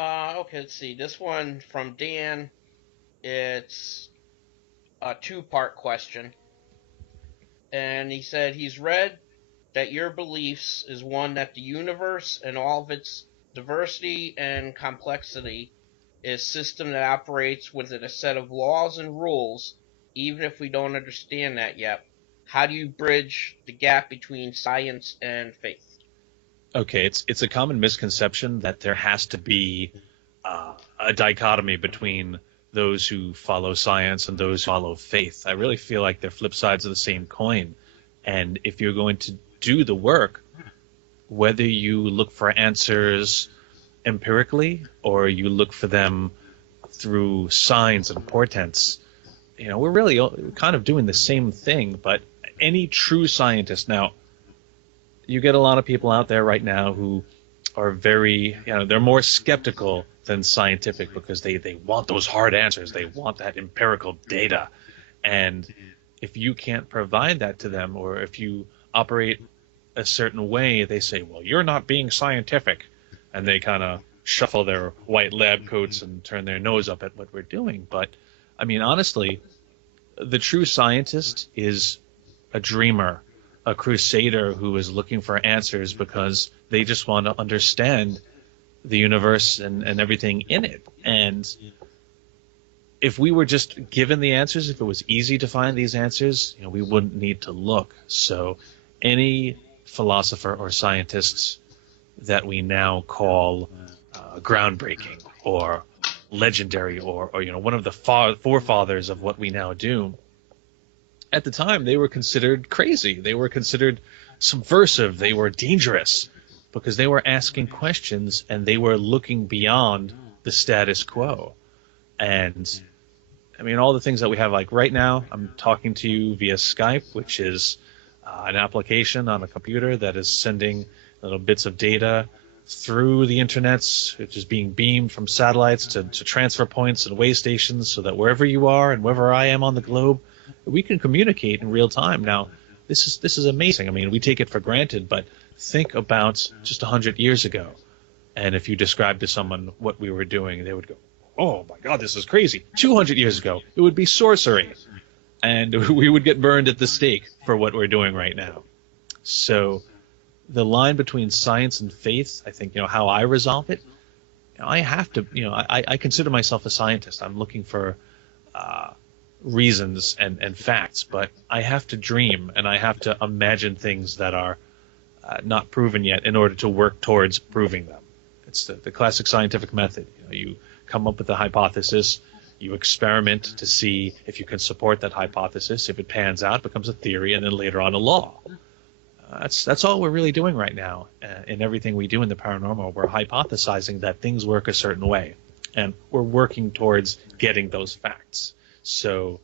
Okay, let's see. This one from Dan. It's a two-part question, and he said he's read that your beliefs is one that the universe and all of its diversity and complexity is a system that operates within a set of laws and rules, even if we don't understand that yet. How do you bridge the gap between science and faith? Okay, it's a common misconception that there has to be a dichotomy between those who follow science and those who follow faith. I really feel like they're flip sides of the same coin. And if you're going to do the work, whether you look for answers empirically or you look for them through signs and portents, we're really kind of doing the same thing. But any true scientist, now, you get a lot of people out there right now who are very, they're more skeptical than scientific because they want those hard answers. They want that empirical data. And if you can't provide that to them, or if you operate a certain way, they say, well, you're not being scientific. And they kind of shuffle their white lab coats and turn their nose up at what we're doing. But I mean, honestly, the true scientist is a dreamer, a crusader who is looking for answers because they just want to understand the universe and everything in it. And if we were just given the answers, if it was easy to find these answers, we wouldn't need to look. So any philosopher or scientists that we now call groundbreaking or legendary or one of the forefathers of what we now do, at the time they were considered crazy. They were considered subversive. They were dangerous because they were asking questions and they were looking beyond the status quo. And I mean, all the things that we have, like right now, I'm talking to you via Skype, which is an application on a computer that is sending little bits of data through the internet, which is being beamed from satellites to transfer points and way stations, so that wherever you are and wherever I am on the globe, we can communicate in real time. Now, this is amazing. I mean, we take it for granted, but think about just 100 years ago, and if you described to someone what we were doing, they would go, "Oh my God, this is crazy." 200 years ago, it would be sorcery, and we would get burned at the stake for what we're doing right now. So the line between science and faith, I think, how I resolve it, I have to, I consider myself a scientist. I'm looking for reasons and facts, but I have to dream and I have to imagine things that are not proven yet in order to work towards proving them. It's the classic scientific method. You come up with a hypothesis, you experiment to see if you can support that hypothesis. If it pans out, it becomes a theory, and then later on a law. That's all we're really doing right now in everything we do in the paranormal. We're hypothesizing that things work a certain way, and we're working towards getting those facts. So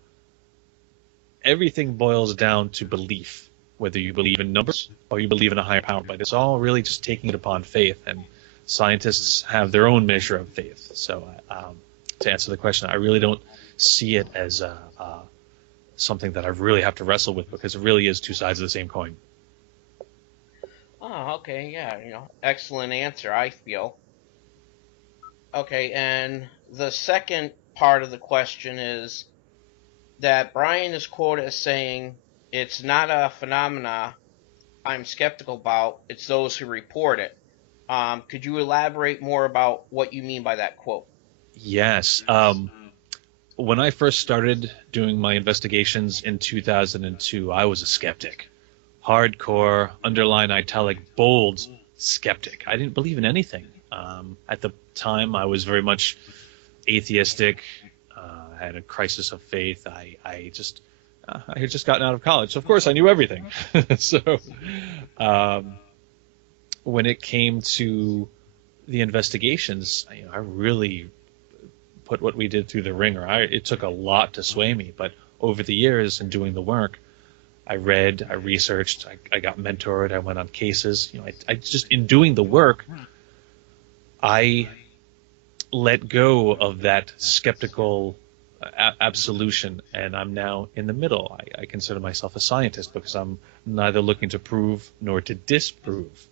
everything boils down to belief, whether you believe in numbers or you believe in a higher power. But it's all really just taking it upon faith, and scientists have their own measure of faith. So to answer the question, I really don't see it as something that I really have to wrestle with, because it really is two sides of the same coin. Oh, okay, yeah, excellent answer, I feel. Okay, and the second part of the question is that Brian is quoted as saying, "It's not a phenomena I'm skeptical about, it's those who report it." Could you elaborate more about what you mean by that quote? Yes. When I first started doing my investigations in 2002, I was a skeptic. Hardcore, underline, italic, bold skeptic. I didn't believe in anything. At the time, I was very much atheistic. I had a crisis of faith. I had just gotten out of college, so of course I knew everything. So when it came to the investigations, I really put what we did through the ringer. It took a lot to sway me, but over the years in doing the work, I read, I researched, I got mentored, I went on cases. I just, in doing the work, I let go of that skeptical absolution, and I'm now in the middle. I consider myself a scientist because I'm neither looking to prove nor to disprove.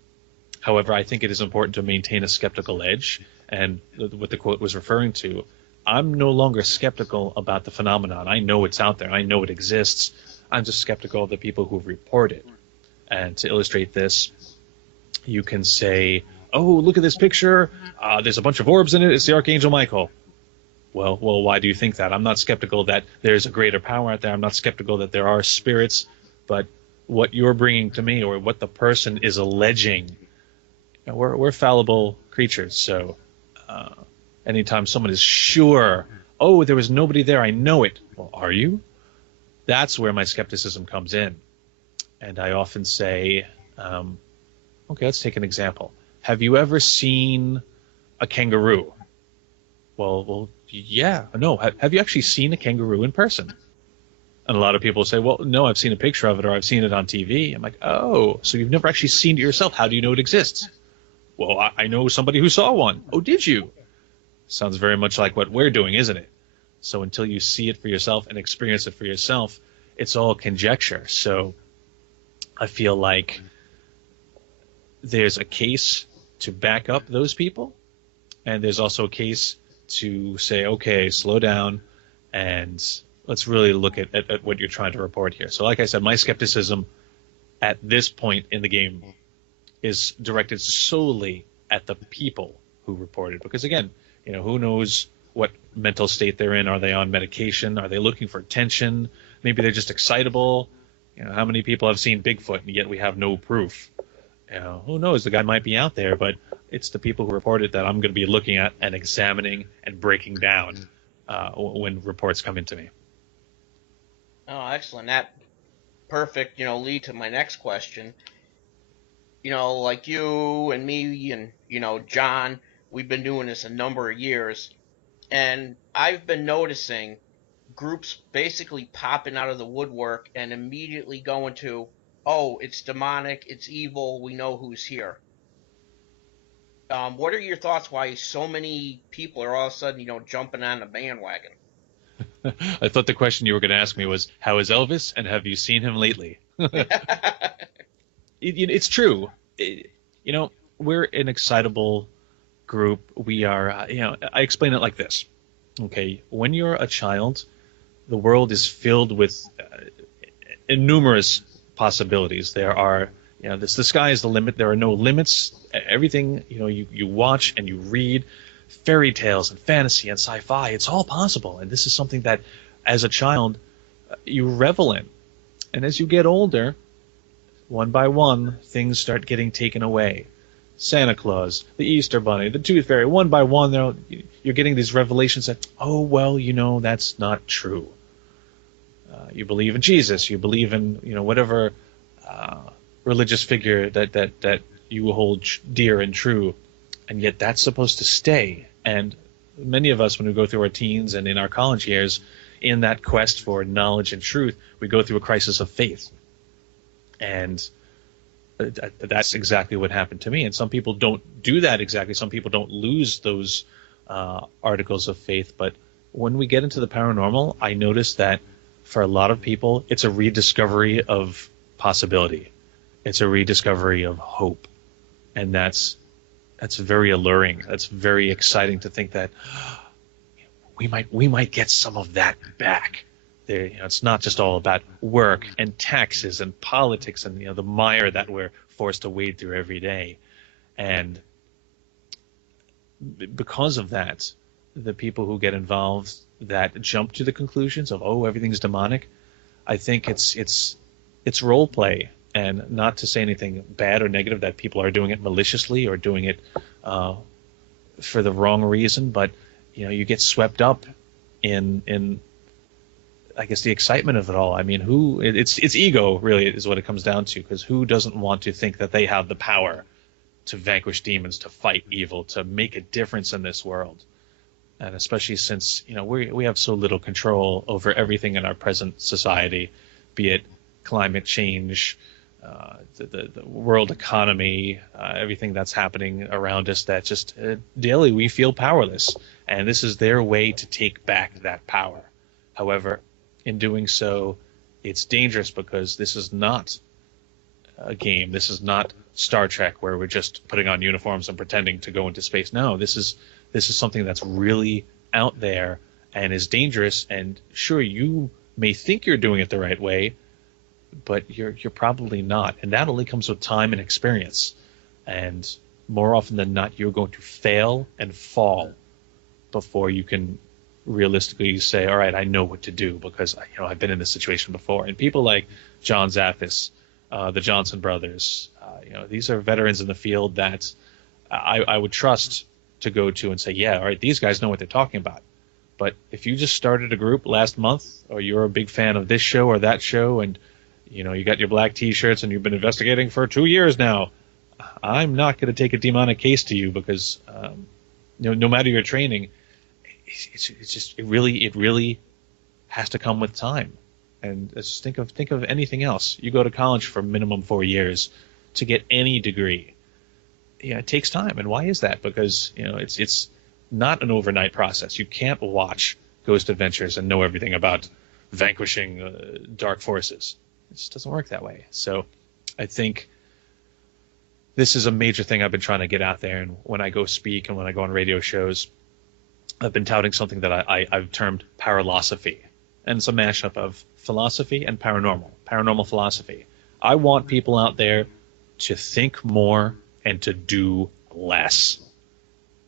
However, I think it is important to maintain a skeptical edge, and what the quote was referring to, I'm no longer skeptical about the phenomenon. I know it's out there. I know it exists. I'm just skeptical of the people who report it. And to illustrate this, you can say, oh, look at this picture. There's a bunch of orbs in it. It's the Archangel Michael. Well, why do you think that? I'm not skeptical that there's a greater power out there. I'm not skeptical that there are spirits. But what you're bringing to me, or what the person is alleging, we're fallible creatures. So anytime someone is sure, oh, there was nobody there, I know it. Well, are you? That's where my skepticism comes in. And I often say, okay, let's take an example. Have you ever seen a kangaroo? Well, yeah. No, have you actually seen a kangaroo in person? And a lot of people say, well, no, I've seen a picture of it, or I've seen it on TV. I'm like, oh, so you've never actually seen it yourself. How do you know it exists? Well, I know somebody who saw one. Oh, did you? Sounds very much like what we're doing, isn't it? So until you see it for yourself and experience it for yourself, it's all conjecture. So I feel like there's a case to back up those people, and there's also a case to say, okay, slow down, and let's really look at what you're trying to report here. So like I said, my skepticism at this point in the game is directed solely at the people who reported. Because again, who knows what mental state they're in? Are they on medication? Are they looking for attention? Maybe they're just excitable. How many people have seen Bigfoot and yet we have no proof? Who knows? The guy might be out there, but it's the people who reported that I'm going to be looking at and examining and breaking down when reports come into me. Oh, excellent. That perfect, lead to my next question. Like you and me and, John, we've been doing this a number of years, and I've been noticing groups basically popping out of the woodwork and immediately going to, oh, it's demonic, it's evil, we know who's here. What are your thoughts why so many people are all of a sudden, jumping on the bandwagon? I thought the question you were going to ask me was, how is Elvis, and have you seen him lately? It's true. We're an excitable group. We are, I explain it like this. Okay, when you're a child, the world is filled with numerous possibilities. There are, the sky is the limit. There are no limits. Everything, you watch and you read, fairy tales and fantasy and sci-fi, it's all possible. And this is something that, as a child, you revel in. And as you get older, one by one, things start getting taken away. Santa Claus, the Easter Bunny, the Tooth Fairy, one by one, you're getting these revelations that, oh, well, that's not true. You believe in Jesus, you believe in, whatever religious figure that you hold dear and true, and yet that's supposed to stay. And many of us, when we go through our teens and in our college years, in that quest for knowledge and truth, we go through a crisis of faith. And that's exactly what happened to me. And some people don't do that exactly. Some people don't lose those articles of faith. But when we get into the paranormal, I notice that for a lot of people, it's a rediscovery of possibility. It's a rediscovery of hope. And that's very alluring. That's very exciting to think that we might get some of that back. It's not just all about work and taxes and politics and the mire that we're forced to wade through every day. And because of that, the people who get involved that jump to the conclusions of, oh, everything's demonic, I think it's role play. And not to say anything bad or negative that people are doing it maliciously or doing it for the wrong reason, but you get swept up in I guess the excitement of it all. I mean, it's ego really is what it comes down to, because who doesn't want to think that they have the power to vanquish demons, to fight evil, to make a difference in this world? And especially since we have so little control over everything in our present society, be it climate change, the world economy, everything that's happening around us, that just daily we feel powerless. And this is their way to take back that power. However, in doing so, it's dangerous, because this is not a game. This is not Star Trek where we're just putting on uniforms and pretending to go into space. No, this is something that's really out there and is dangerous. And sure, you may think you're doing it the right way, but you're probably not. And that only comes with time and experience. And more often than not, you're going to fail and fall before you can realistically say, all right, I know what to do because I've been in this situation before. And people like John Zaffis, the Johnson brothers, these are veterans in the field that I would trust to go to and say, yeah, all right, these guys know what they're talking about. But if you just started a group last month, or you're a big fan of this show or that show, and you got your black T-shirts and you've been investigating for 2 years now, I'm not going to take a demonic case to you because no matter your training, it really has to come with time. And just think of anything else. You go to college for minimum 4 years to get any degree. Yeah, it takes time. And why is that? Because it's not an overnight process. You can't watch Ghost Adventures and know everything about vanquishing dark forces. It just doesn't work that way. So I think this is a major thing I've been trying to get out there. And when I go speak and when I go on radio shows, I've been touting something that I've termed paralosophy. And it's a mashup of philosophy and paranormal philosophy. I want people out there to think more and to do less.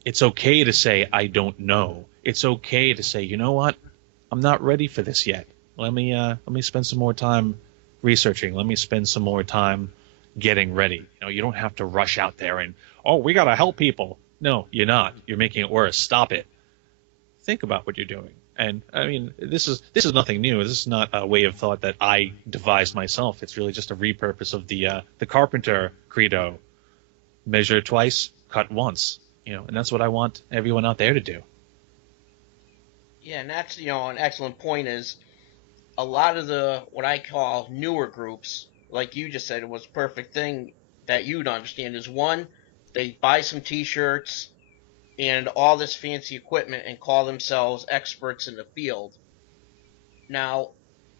It's okay to say, I don't know. It's okay to say, you know what? I'm not ready for this yet. Let me spend some more time researching. Let me spend some more time getting ready. You don't have to rush out there and, we got to help people. No, you're not. You're making it worse. Stop it. Think about what you're doing. And I mean, this is nothing new. This is not a way of thought that I devised myself. It's really just a repurpose of the Carpenter credo: measure twice, cut once. And that's what I want everyone out there to do. Yeah, and that's an excellent point. Is a lot of the what I call newer groups, like you just said, it was a perfect thing that you'd understand. Is one, they buy some T-shirts and all this fancy equipment and call themselves experts in the field. Now,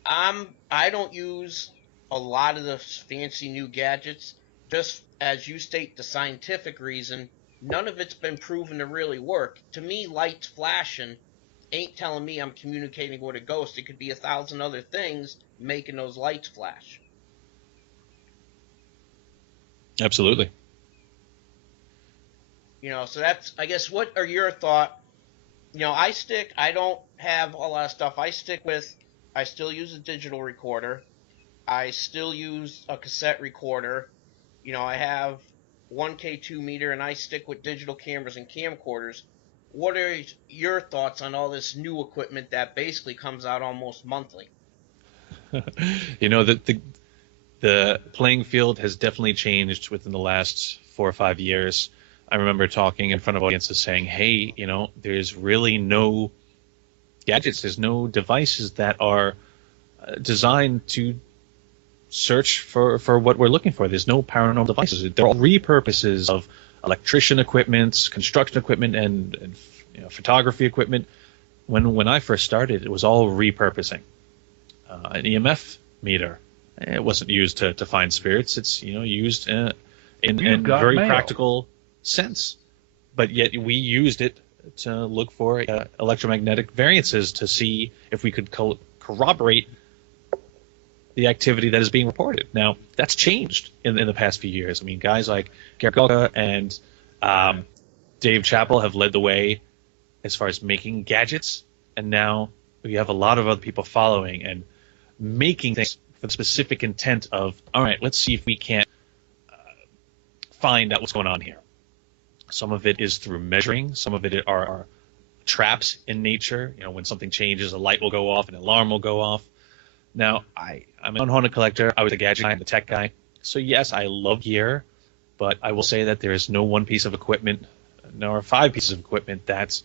I don't use a lot of the fancy new gadgets. Just as you state, the scientific reason, none of it's been proven to really work. To me, lights flashing ain't telling me I'm communicating with a ghost. It could be 1,000 other things making those lights flash. Absolutely. So that's, I guess, what are your thoughts? I don't have a lot of stuff. I still use a digital recorder. I still use a cassette recorder. I have 1K 2 meter, and I stick with digital cameras and camcorders. What are your thoughts on all this new equipment that basically comes out almost monthly? The playing field has definitely changed within the last 4 or 5 years. I remember talking in front of audiences saying, hey, there's really no gadgets, there's no devices that are designed to search for what we're looking for. There's no paranormal devices. They're all repurposes of electrician equipment, construction equipment, and photography equipment. When I first started, it was all repurposing. An EMF meter, it wasn't used to find spirits. It's used in very practical sense, but yet we used it to look for electromagnetic variances to see if we could corroborate the activity that is being reported. Now, that's changed in the past few years. I mean, guys like Gary Golka and Dave Chappell have led the way as far as making gadgets, and now we have a lot of other people following and making things for the specific intent of, all right, let's see if we can't find out what's going on here. Some of it is through measuring. Some of it are traps in nature. When something changes, a light will go off, an alarm will go off. Now, I'm an unhaunted collector. I was a gadget guy, I'm a tech guy. So yes, I love gear, but I will say that there is no one piece of equipment, nor 5 pieces of equipment that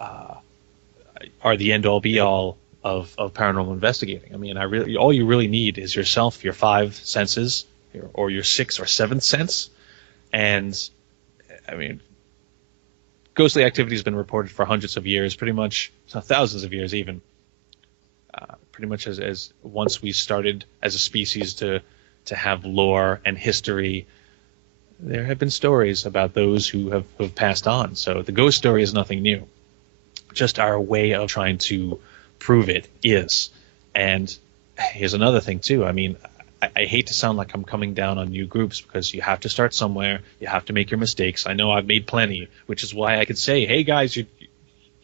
are the end-all, be-all of paranormal investigating. I mean, all you really need is yourself, your 5 senses, or your 6th or 7th sense, and I mean, ghostly activity has been reported for hundreds of years, pretty much thousands of years even. Pretty much as once we started as a species to have lore and history, there have been stories about those who have passed on. So the ghost story is nothing new. Just our way of trying to prove it is. And here's another thing too. I mean, I hate to sound like I'm coming down on new groups because you have to start somewhere. You have to make your mistakes. I know I've made plenty, which is why I could say, hey guys, you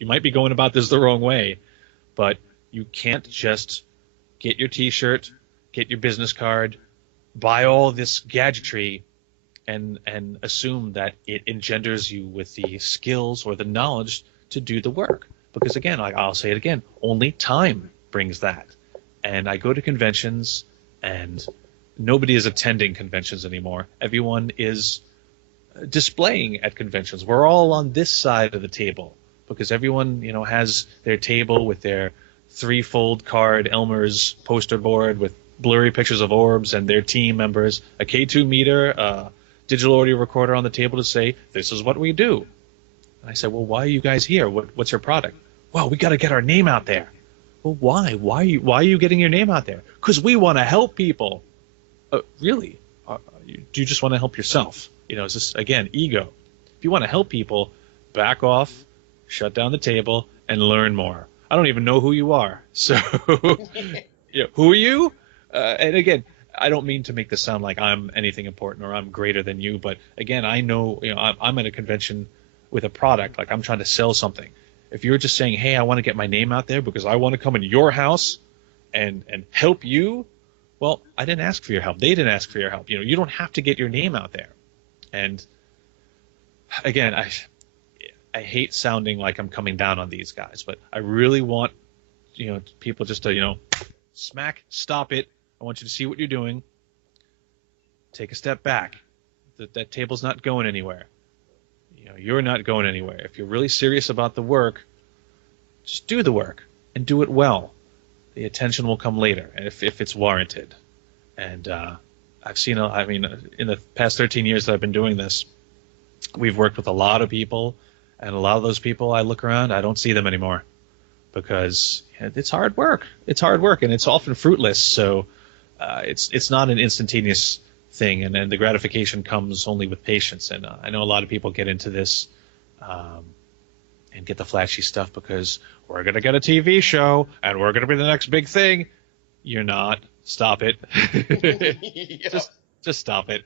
might be going about this the wrong way, but you can't just get your T-shirt, get your business card, buy all this gadgetry, and assume that it engenders you with the skills or the knowledge to do the work. Because again, I'll say it again, only time brings that. And I go to conventions, and nobody is attending conventions anymore. Everyone is displaying at conventions. We're all on this side of the table because everyone, has their table with their threefold card Elmer's poster board with blurry pictures of orbs and their team members, a K2 meter, a digital audio recorder on the table to say, this is what we do. And I said, well, why are you guys here? What's your product? Well, we got to get our name out there. Well, why? Why are you getting your name out there? Because we want to help people. Really? Do you just want to help yourself? It's just, again, ego. If you want to help people, back off, shut down the table, and learn more. I don't even know who you are. So, who are you? And again, I don't mean to make this sound like I'm anything important or I'm greater than you, but again, I know, I'm at a convention with a product, like I'm trying to sell something. If you're just saying, hey, I want to get my name out there because I want to come in your house and help you, well, I didn't ask for your help. They didn't ask for your help. You don't have to get your name out there. And again, I hate sounding like I'm coming down on these guys, but I really want, people just to, stop it. I want you to see what you're doing. Take a step back. That table's not going anywhere. You're not going anywhere. If you're really serious about the work, just do the work and do it well. The attention will come later, if it's warranted. And I've seen, in the past 13 years that I've been doing this, we've worked with a lot of people, and a lot of those people, I look around, I don't see them anymore because it's hard work. It's hard work, and it's often fruitless. So it's not an instantaneous thing, and then the gratification comes only with patience. And I know a lot of people get into this and get the flashy stuff because we're going to get a TV show and we're going to be the next big thing. You're not. Stop it. Yeah. Just stop it.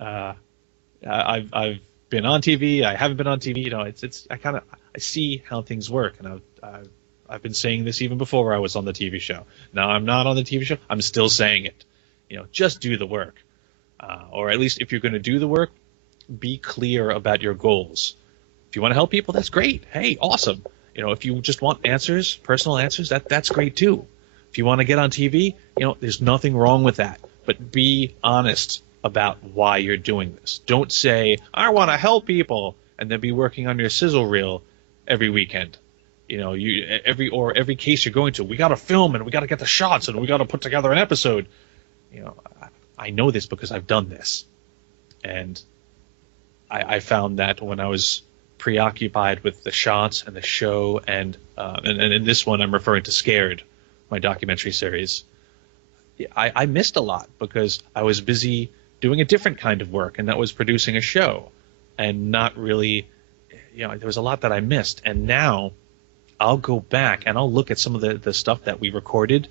I've been on TV. I haven't been on TV. I see how things work, and I've been saying this even before I was on the TV show. Now I'm not on the TV show. I'm still saying it. Just do the work. Or at least if you're going to do the work, be clear about your goals. If you want to help people, that's great. Hey, awesome. If you just want answers, personal answers, that's great too. If you want to get on TV, there's nothing wrong with that. But be honest about why you're doing this. Don't say, I want to help people, and then be working on your sizzle reel every weekend. Every case you're going to, we got to film and we got to get the shots and we got to put together an episode. I know this because I've done this. And I found that when I was preoccupied with the shots and the show, and in this one I'm referring to Scared, my documentary series, I missed a lot because I was busy doing a different kind of work, and that was producing a show, and not really, there was a lot that I missed. And now I'll go back and I'll look at some of the stuff that we recorded,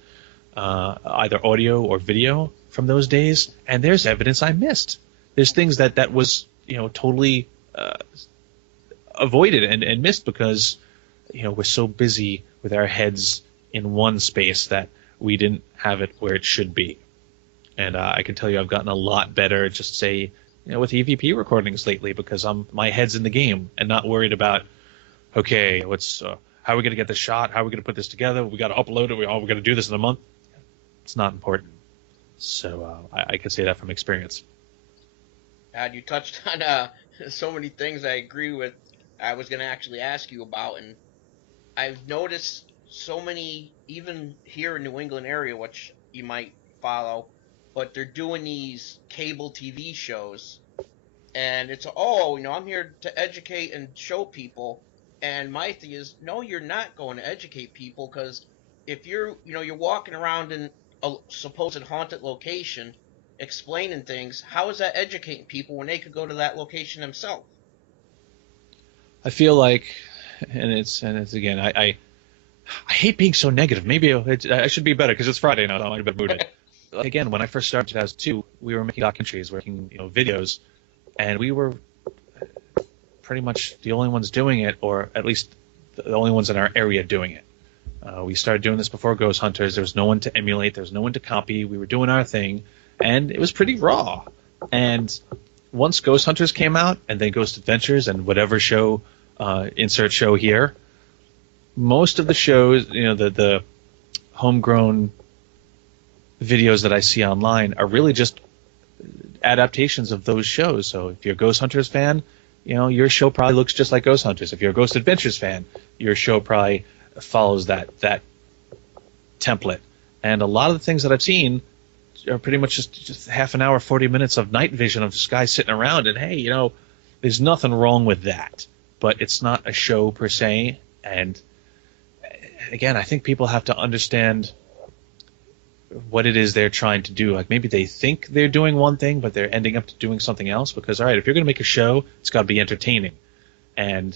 either audio or video from those days, and there's evidence I missed. There's things that was totally avoided and missed because we're so busy with our heads in one space that we didn't have it where it should be. And I can tell you I've gotten a lot better, just say, with EVP recordings lately, because my head's in the game and not worried about, okay, how are we going to get this shot? How are we going to put this together? We got to upload it. We're going to do this in a month. It's not important. So I can say that from experience. You touched on so many things I agree with. I was going to actually ask you about, and I've noticed so many, even here in New England area, which you might follow, but they're doing these cable TV shows, and it's I'm here to educate and show people. And my thing is, no, you're not going to educate people, because if you're walking around in a supposed haunted location, explaining things, how is that educating people when they could go to that location themselves? I feel like, and it's again, I hate being so negative. Maybe I should be better because it's Friday now. So I'm in a better mood. Again, when I first started in 2002, we were making documentaries, working videos, and we were pretty much the only ones doing it, or at least the only ones in our area doing it. We started doing this before Ghost Hunters. There was no one to emulate. There was no one to copy. We were doing our thing, and it was pretty raw. And once Ghost Hunters came out, and then Ghost Adventures, and whatever show, insert show here, most of the shows, the homegrown videos that I see online are really just adaptations of those shows. So if you're a Ghost Hunters fan, your show probably looks just like Ghost Hunters. If you're a Ghost Adventures fan, your show probably follows that template. And a lot of the things that I've seen are pretty much just half an hour, 40 minutes of night vision of this guy sitting around. And hey, there's nothing wrong with that, but it's not a show per se. And again, I think people have to understand what it is they're trying to do. Like maybe they think they're doing one thing, but they're ending up doing something else. Because, all right, if you're going to make a show, it's got to be entertaining. And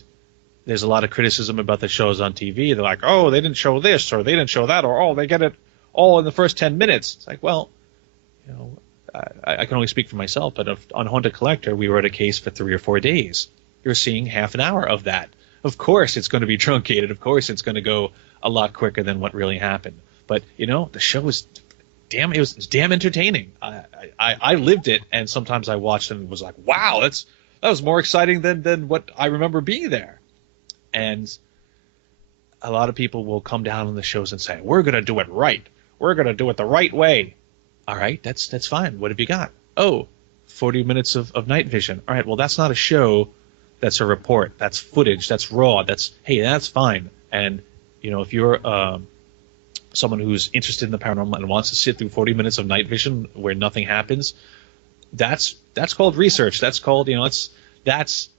there's a lot of criticism about the shows on TV. They're like, oh, they didn't show this, or they didn't show that, or oh, they get it all in the first 10 minutes. It's like, well, I can only speak for myself, but on Haunted Collector, we were at a case for 3 or 4 days. You're seeing half an hour of that. Of course, it's going to be truncated. Of course, it's going to go a lot quicker than what really happened. But the show was it was damn entertaining. I lived it, and sometimes I watched it and was like, wow, that was more exciting than what I remember being there. And a lot of people will come down on the shows and say, we're going to do it right. We're going to do it the right way. All right, that's fine. What have you got? Oh, 40 minutes of night vision. All right, well, that's not a show. That's a report. That's footage. That's raw. That's fine. And, if you're someone who's interested in the paranormal and wants to sit through 40 minutes of night vision where nothing happens, that's called research. That's called, that's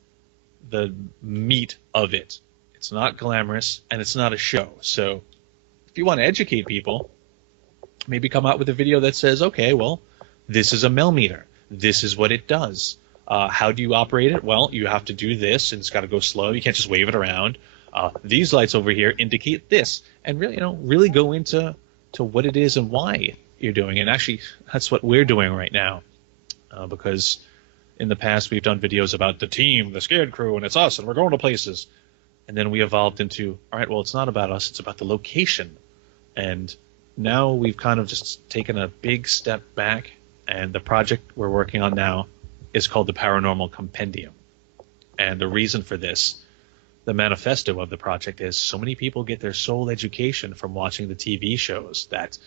the meat of it. It's not glamorous, and it's not a show. So if you want to educate people, maybe come out with a video that says, okay, well, this is a millimeter. This is what it does. How do you operate it? Well, you have to do this, and it's got to go slow. You can't just wave it around. These lights over here indicate this, and really go into what it is and why you're doing it. And actually, that's what we're doing right now, because in the past we've done videos about the team, the scared crew, and it's us, and we're going to places. And then we evolved into, all right, well, it's not about us, it's about the location. And now we've kind of just taken a big step back, and the project we're working on now is called the Paranormal Compendium. And the reason for this, the manifesto of the project, is so many people get their sole education from watching the TV shows that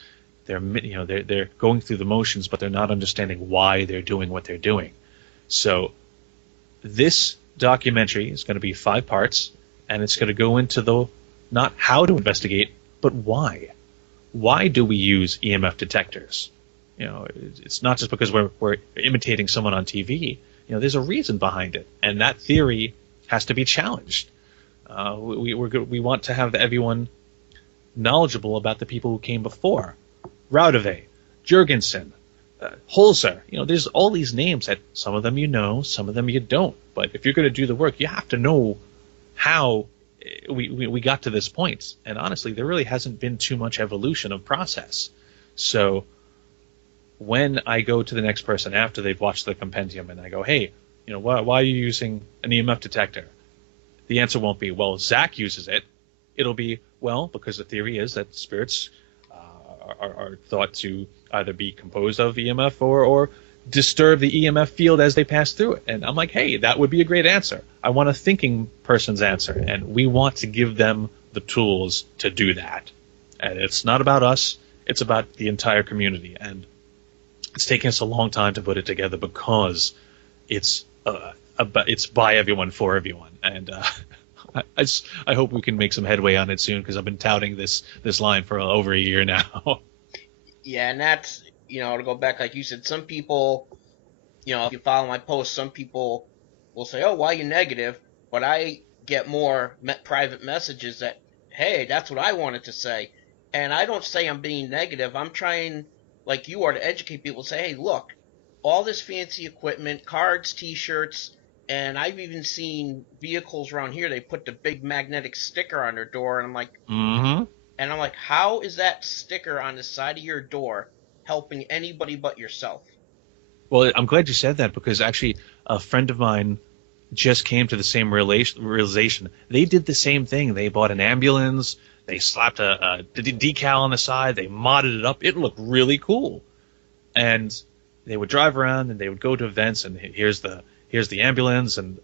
they're going through the motions, but they're not understanding why they're doing what they're doing. So this documentary is going to be 5 parts, and it's going to go into not how to investigate, but why. Why do we use EMF detectors? It's not just because we're imitating someone on TV. There's a reason behind it, and that theory has to be challenged. We want to have everyone knowledgeable about the people who came before. Raudove, Jurgensen, Holzer. There's all these names that some of them some of them you don't. But if you're going to do the work, you have to know how we got to this point. And honestly, there really hasn't been too much evolution of process. So when I go to the next person after they've watched the compendium and I go, hey, why are you using an EMF detector? The answer won't be, well, Zach uses it. It'll be, well, because the theory is that spirits are thought to either be composed of EMF or disturb the EMF field as they pass through it. And I'm like, hey, that would be a great answer. I want a thinking person's answer, and we want to give them the tools to do that. And it's not about us. It's about the entire community. And it's taken us a long time to put it together because it's by everyone for everyone. And I hope we can make some headway on it soon, because I've been touting this line for over a year now. Yeah, and that's, to go back, like you said, some people, if you follow my posts, some people will say, oh, why are you negative? But I get more private messages that, hey, that's what I wanted to say. And I don't say I'm being negative. I'm trying, like you are, to educate people, say, hey, look, all this fancy equipment, cards, T-shirts, and I've even seen vehicles around here. They put the big magnetic sticker on their door, and Mm-hmm. I'm like, how is that sticker on the side of your door helping anybody but yourself? Well, I'm glad you said that because actually a friend of mine just came to the same realization. They did the same thing. They bought an ambulance. They slapped a decal on the side. They modded it up. It looked really cool. And they would drive around and they would go to events and here's the ambulance and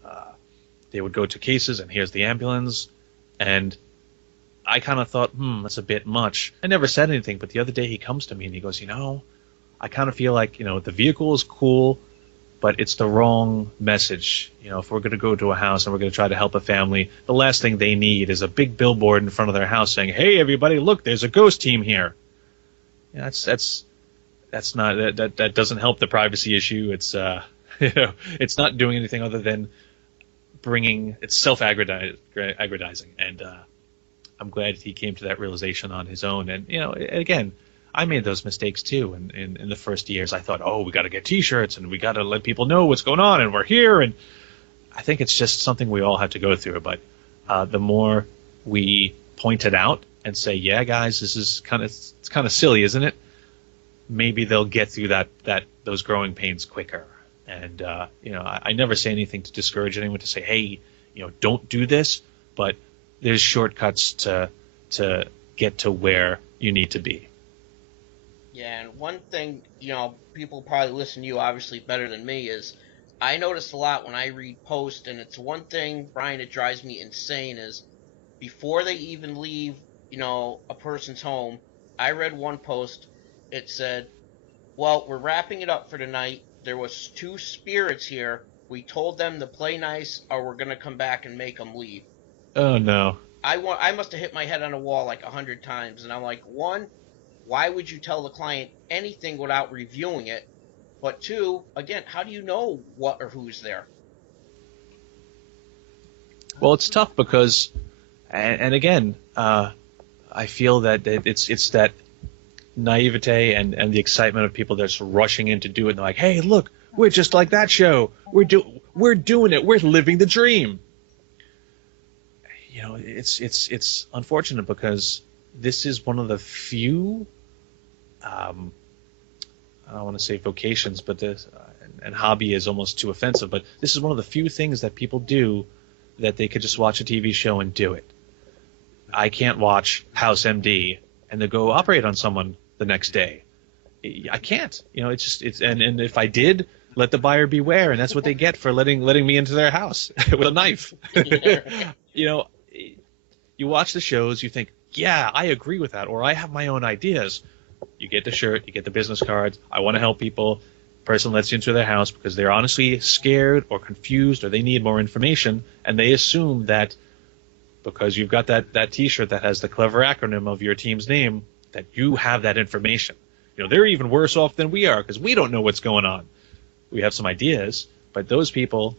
they would go to cases and here's the ambulance. And I kind of thought, that's a bit much. I never said anything, but the other day he comes to me and he goes, I kind of feel like, the vehicle is cool, but it's the wrong message. If we're going to go to a house and we're going to try to help a family, the last thing they need is a big billboard in front of their house saying, "Hey, everybody, look, there's a ghost team here." That's not that doesn't help the privacy issue. It's it's not doing anything other than it's self-aggrandizing. And I'm glad he came to that realization on his own. And again, I made those mistakes too. And in the first years, I thought, oh, we got to get T-shirts and we got to let people know what's going on and we're here. And I think it's just something we all have to go through. But the more we point it out and say, yeah, guys, this is it's kind of silly, isn't it? Maybe they'll get through those growing pains quicker. And I never say anything to discourage anyone to say, hey, don't do this. But there's shortcuts to get to where you need to be. Yeah, and one thing, people probably listen to you obviously better than me is I notice a lot when I read posts, and it's one thing, Brian, it drives me insane is before they even leave, a person's home, I read one post, it said, well, we're wrapping it up for tonight. There was two spirits here. We told them to play nice or we're going to come back and make them leave. Oh, no. I must have hit my head on a wall like 100 times, and I'm like, one, why would you tell the client anything without reviewing it? But two, again, how do you know what or who's there? Well, it's tough because, and again, I feel that it's that naivete and the excitement of people that's rushing in to do it. And they're like, hey, look, we're just like that show. We're doing it. We're living the dream. It's unfortunate because this is one of the few, I don't want to say vocations, but and hobby is almost too offensive, but this is one of the few things that people do that they could just watch a TV show and do it. I can't watch House MD and then go operate on someone the next day. I can't. And if I did, let the buyer beware, and that's what they get for letting me into their house with a knife. You watch the shows, you think, yeah, I agree with that, or I have my own ideas. You get the shirt, you get the business cards. I want to help people. Person lets you into their house because they're honestly scared or confused or they need more information, and they assume that because you've got that T-shirt that has the clever acronym of your team's name, that you have that information. They're even worse off than we are because we don't know what's going on. We have some ideas, but those people,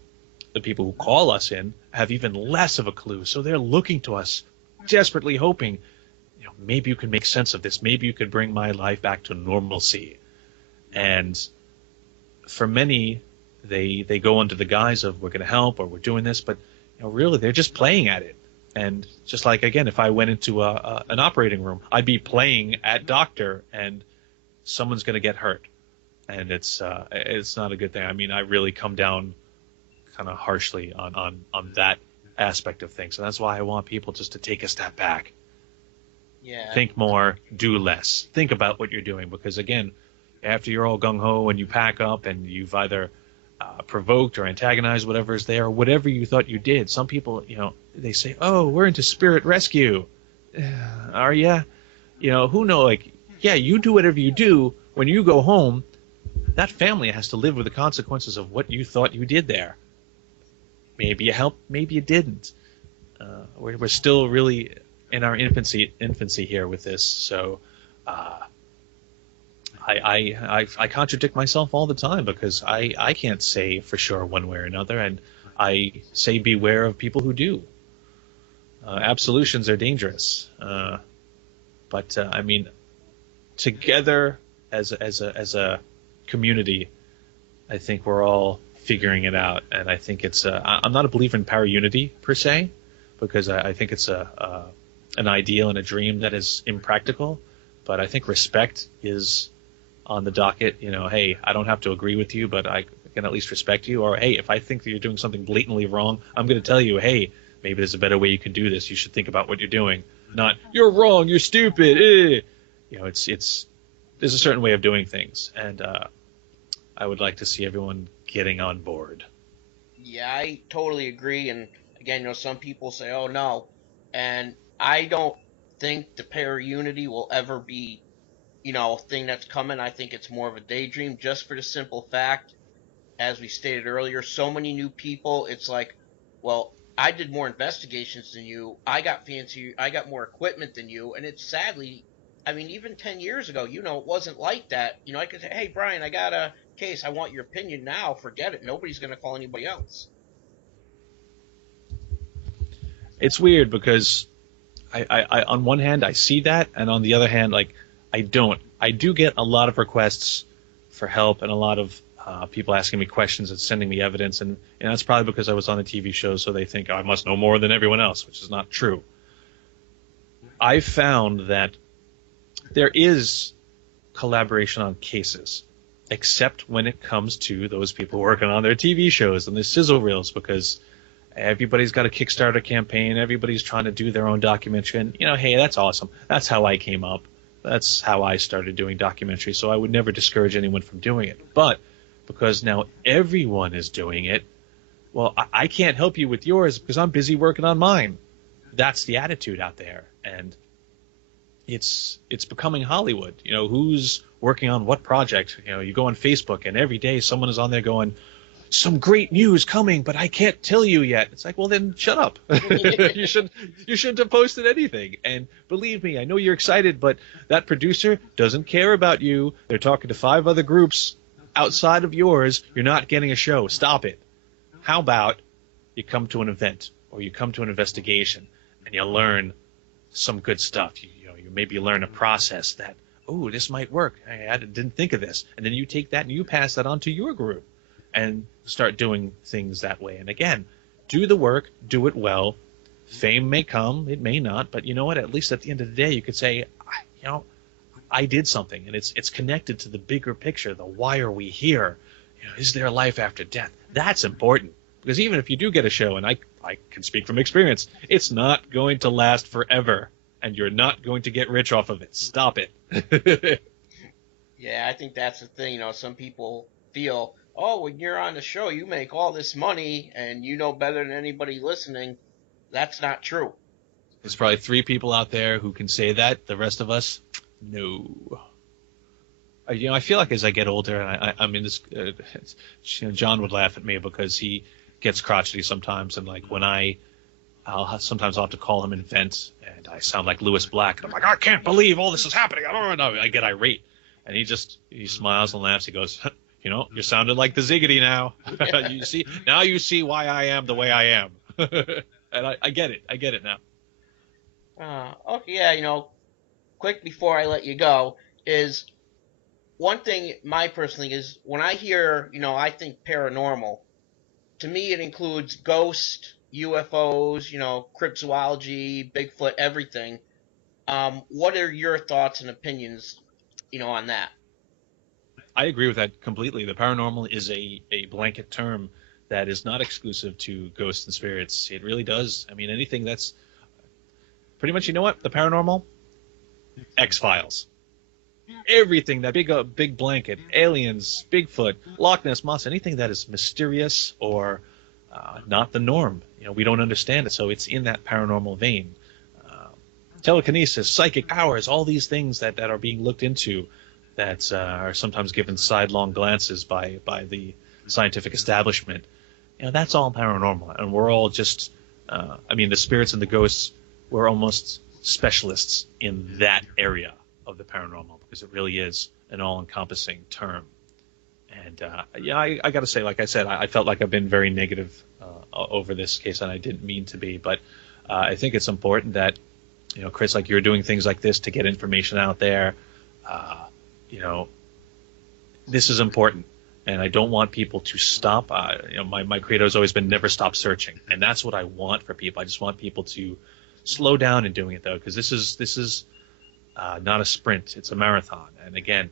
the people who call us in, have even less of a clue. So they're looking to us, desperately hoping, maybe you can make sense of this. Maybe you could bring my life back to normalcy. And for many, they go under the guise of we're going to help or we're doing this, but really they're just playing at it. And just like, again, if I went into an operating room, I'd be playing at doctor and someone's going to get hurt. And it's not a good thing. I mean, I really come down kind of harshly on that aspect of things. And that's why I want people just to take a step back. Yeah. Think more, do less. Think about what you're doing. Because, again, after you're all gung-ho and you pack up and you've either provoked or antagonized whatever is there, whatever you thought you did, some people, they say, oh, we're into spirit rescue. Are ya? Who knows? Like, yeah, you do whatever you do. When you go home, that family has to live with the consequences of what you thought you did there. Maybe you helped, maybe you didn't. We're still really in our infancy here with this. So I contradict myself all the time because I can't say for sure one way or another, and I say beware of people who do. Absolutions are dangerous, but I mean, together as a community, I think we're all figuring it out, and I think it's. I'm not a believer in power unity per se, because I think it's an ideal and a dream that is impractical. But I think respect is on the docket. Hey, I don't have to agree with you, but I can at least respect you. Or hey, if I think that you're doing something blatantly wrong, I'm going to tell you, hey, maybe there's a better way you can do this. You should think about what you're doing. Not you're wrong, you're stupid. It's there's a certain way of doing things, and I would like to see everyone getting on board. Yeah, I totally agree. And again, some people say, "Oh no," and I don't think the pair unity will ever be, a thing that's coming. I think it's more of a daydream, just for the simple fact, as we stated earlier, so many new people. It's like, well, I did more investigations than you. I got fancy. I got more equipment than you. And it's sadly, I mean, even 10 years ago, it wasn't like that. I could say, hey, Brian, I got a case. I want your opinion now. Forget it. Nobody's going to call anybody else. It's weird because I on one hand I see that, and on the other hand, like I don't. I do get a lot of requests for help and a lot of people asking me questions and sending me evidence, and that's probably because I was on a TV show, so they think, oh, I must know more than everyone else, which is not true. I found that there is collaboration on cases, except when it comes to those people working on their TV shows and their sizzle reels, because everybody's got a Kickstarter campaign, everybody's trying to do their own documentary, and hey, that's awesome. That's how I came up. That's how I started doing documentary, so I would never discourage anyone from doing it. But because now everyone is doing it, well, I can't help you with yours because I'm busy working on mine. That's the attitude out there, and it's becoming Hollywood. Who's working on what project? You go on Facebook, and every day someone is on there going, some great news coming, but I can't tell you yet. It's like, well, then shut up. you shouldn't have posted anything. And believe me, I know you're excited, but that producer doesn't care about you. They're talking to 5 other groups outside of yours. You're not getting a show. Stop it. How about you come to an event or you come to an investigation and you learn some good stuff. You maybe learn a process that, oh, this might work. I didn't think of this. And then you take that and you pass that on to your group and start doing things that way. And again, do the work, do it well. Fame may come, it may not, but you know what? At least at the end of the day, you could say, I did something, and it's connected to the bigger picture. The why are we here? Is there a life after death? That's important, because even if you do get a show, and I can speak from experience, it's not going to last forever, and you're not going to get rich off of it. Stop it. Yeah, I think that's the thing. Some people feel, oh, when you're on the show, you make all this money and you know better than anybody listening. That's not true. There's probably 3 people out there who can say that. The rest of us, no. I feel like as I get older, and I'm in this, John would laugh at me because he gets crotchety sometimes, and like when sometimes I'll have to call him and vent, and I sound like Lewis Black, and I'm like, I can't believe all this is happening. I don't know. I get irate, and he smiles and laughs. He goes, you're sounding like the Ziggity now. you see why I am the way I am. And I get it. I get it now. Okay, yeah, quick before I let you go, is one thing, my personal thing is, when I hear, I think paranormal, to me it includes ghosts, UFOs, cryptozoology, Bigfoot, everything. What are your thoughts and opinions, on that? I agree with that completely. The paranormal is a blanket term that is not exclusive to ghosts and spirits. It really does. I mean, anything that's pretty much, the paranormal, X-Files. Everything, that big blanket, aliens, Bigfoot, Loch Ness Monster, anything that is mysterious or not the norm. We don't understand it, so it's in that paranormal vein. Telekinesis, psychic powers, all these things that are being looked into that are sometimes given sidelong glances by the scientific establishment. That's all paranormal, and we're all just, the spirits and the ghosts, we're almost specialists in that area of the paranormal, because it really is an all-encompassing term. And I got to say, like I said, I felt like I've been very negative over this case, and I didn't mean to be, but I think it's important that, Chris, like you're doing things like this to get information out there. This is important. and I don't want people to stop. My credo has always been never stop searching, and that's what I want for people. I just want people to slow down in doing it, though, because this is not a sprint; it's a marathon. And again,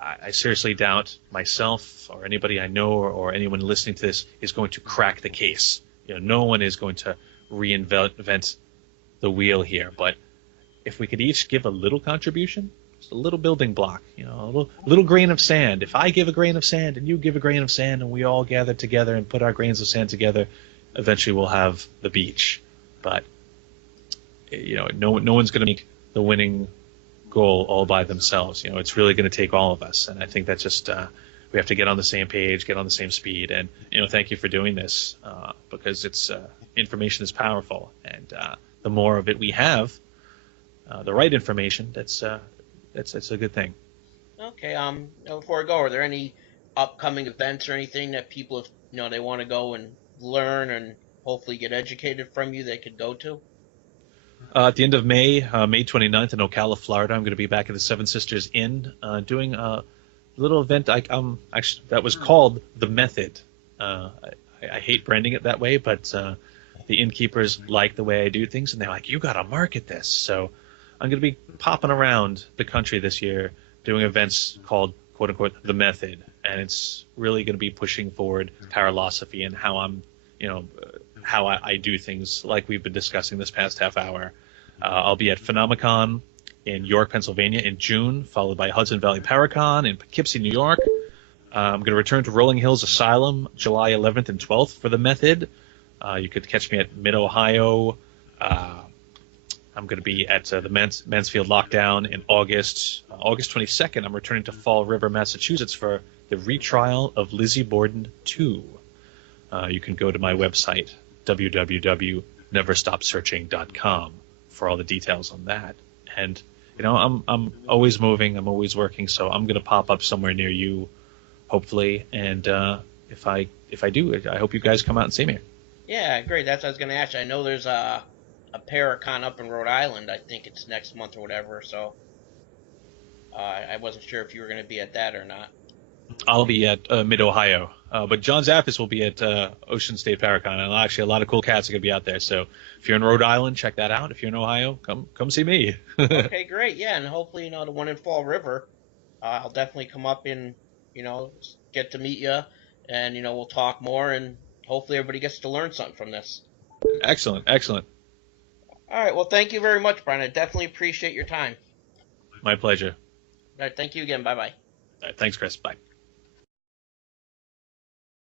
I seriously doubt myself or anybody I know or anyone listening to this is going to crack the case. No one is going to reinvent the wheel here. But if we could each give a little contribution, just a little building block, a little grain of sand. If I give a grain of sand and you give a grain of sand and we all gather together and put our grains of sand together, eventually we'll have the beach. But no one's going to make the winning goal all by themselves. It's really going to take all of us, and I think that's just we have to get on the same page, get on the same speed, and thank you for doing this because it's information is powerful, and the more of it we have, the right information, that's a good thing. Okay. Before I go, are there any upcoming events or anything that people, if they want to go and learn and hopefully get educated from you, they could go to? At the end of May, May 29th in Ocala, Florida, I'm going to be back at the Seven Sisters Inn doing a little event actually that was called The Method. I hate branding it that way, but the innkeepers like the way I do things, and they're like, you got to market this. So I'm going to be popping around the country this year doing events called, quote unquote, The Method. And it's really going to be pushing forward paralosophy and how how I do things like we've been discussing this past half hour. I'll be at Phenomicon in York, Pennsylvania in June, followed by Hudson Valley Paracon in Poughkeepsie, New York. I'm going to return to Rolling Hills Asylum July 11th and 12th for The Method. You could catch me at Mid-Ohio. I'm going to be at the Mansfield Lockdown in August. August 22nd, I'm returning to Fall River, Massachusetts for the retrial of Lizzie Borden 2. You can go to my website, www.neverstopsearching.com, for all the details on that. And I'm always moving, I'm always working, so I'm going to pop up somewhere near you, hopefully. And if I do, I hope you guys come out and see me. Yeah, great. That's what I was going to ask you. I know there's a Paracon up in Rhode Island. I think it's next month or whatever. So I wasn't sure if you were going to be at that or not. I'll be at Mid-Ohio, but John Zappis will be at Ocean State Paracon, and actually a lot of cool cats are going to be out there. So if you're in Rhode Island, check that out. If you're in Ohio, come see me. Okay, great. Yeah, and hopefully, the one in Fall River, I'll definitely come up and, get to meet you, and, we'll talk more, and hopefully everybody gets to learn something from this. Excellent, excellent. All right, well, thank you very much, Brian. I definitely appreciate your time. My pleasure. All right, thank you again. Bye-bye. All right, thanks, Chris. Bye.